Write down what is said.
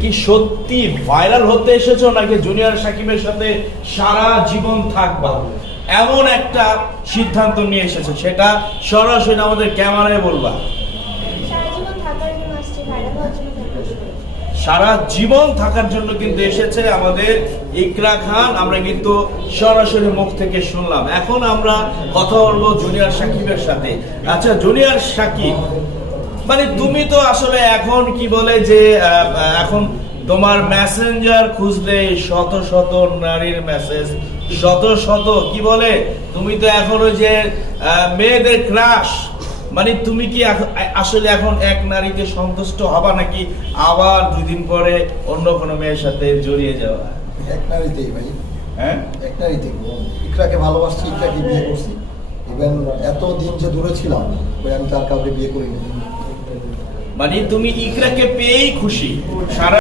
কি সত্যি ভাইরাল হতে এসেছো নাকি জুনিয়র সাকিবের সাথে সারা জীবন থাকবা এমন একটা সিদ্ধান্ত নিয়ে এসেছো, সেটা সরাসরি আমাদের ক্যামেরায় বলবা। সারা জীবন থাকার জন্য কিন্তু এসেছে আমাদের ইকরা খান। আমরা কিন্তু সরাসরি মুখ থেকে শুনলাম। এখন আমরা কথা বলবো জুনিয়র সাকিবের সাথে। আচ্ছা জুনিয়র সাকিব, মানে তুমি তো আসলে এখন কি বলে যে এখন তোমার মেসেঞ্জার খুঁজলে শত শত নারীর মেসেজ, শত শত কি বলে, তুমি তো এখন ওই যে মেয়েদের ক্রাশ, মানে তুমি কি আসলে এখন এক নারীতে সন্তুষ্ট হবা নাকি আবার 2 দিন পরে অন্য কোনো মেয়ের সাথে জড়িয়ে যাওয়া? এক নারীতেই ভাই, হ্যাঁ এক নারীতেই। ইকরাকে ভালোবাসছি, ইকরাকে বিয়ে করছি। ইভেন এত দিন যে দূরে ছিলাম আমি তার কাউকে বিয়ে করিনি। মানে তুমি ইকরাকে পেয়েই খুশি সারা